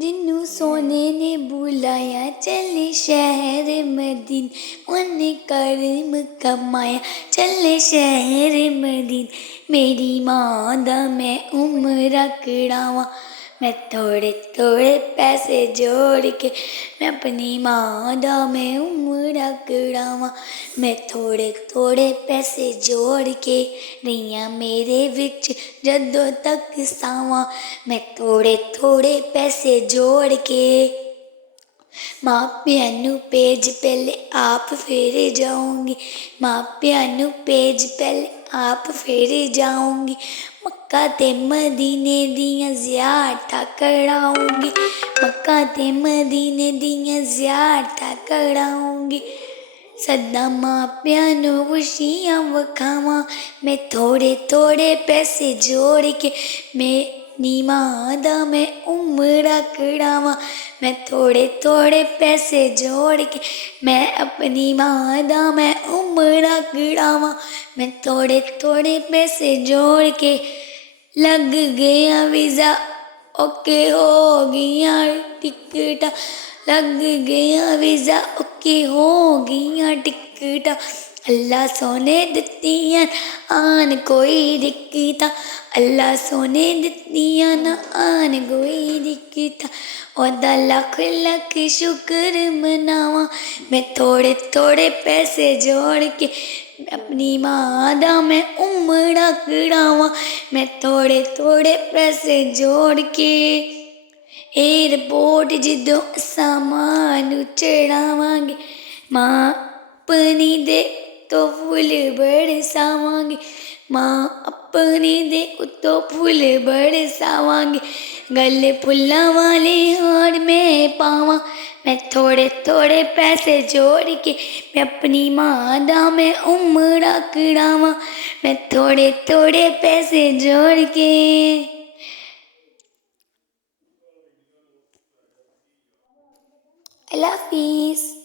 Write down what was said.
जिन्नू सोने ने बुलाया चले शहर मदीन, उन्हें कर्म कमाया चले शहर मदीन। मेरी मां दा मैं उम्र कड़ावा, मैं थोड़े थोड़े पैसे जोड़ के मैं अपनी मां दा मैं उम्र कड़ावा। मैं थोड़े थोड़े पैसे जोड़ के रहियां मेरे विच जदों तक सावां। मैं थोड़े थोड़े पैसे जोड़ के मापियां नू पेज पहले आप फिर जाऊंगी, मापियां नू पेज पहले आप फिर जाऊंगी। मक्का ते मदीने दियां ज़ियारतां कराऊंगी, मक्का ते मदीने दियां ज़ियारतां कराऊंगी। सदा मापियां नू खुशियां वखावां, मैं थोड़े थोड़े पैसे जोड़ के मेरी मां दा मैं उम्र कड़ावां। मैं थोड़े थोड़े पैसे जोड़ के मैं अपनी मां दा मैं उम्र कड़ावां। मैं थोड़े थोड़े पैसे जोड़ के लग गया वीज़ा, ओके हो गया टिकटा, लग गया वीज़ा ओके हो गया टिकटा। अल्लाह सोने दित्तियां आन कोई दिक्कता, अल्लाह सोने दित्तियां ना आन कोई दिक्कता। ओदा लख लख शुक्र मनावा, मैं थोड़े थोड़े पैसे जोड़ के अपनी मां दा मैं उम्र कड़ावा। मैं थोड़े थोड़े पैसे जोड़ के एयरपोर्ट जदों असां मां नू चढ़ावांगे, मां अपनी दे तो फुल बरसावांगे, मां अपनी दे उतो फुल बरसावांगे। गले फुल्लां वाले हार मैं पावां, मैं थोड़े थोड़े पैसे जोड़ के मैं अपनी मां दा मैं उम्र कड़ावां। मैं थोड़े थोड़े पैसे जोड़ के। अल्लाह हाफिज़।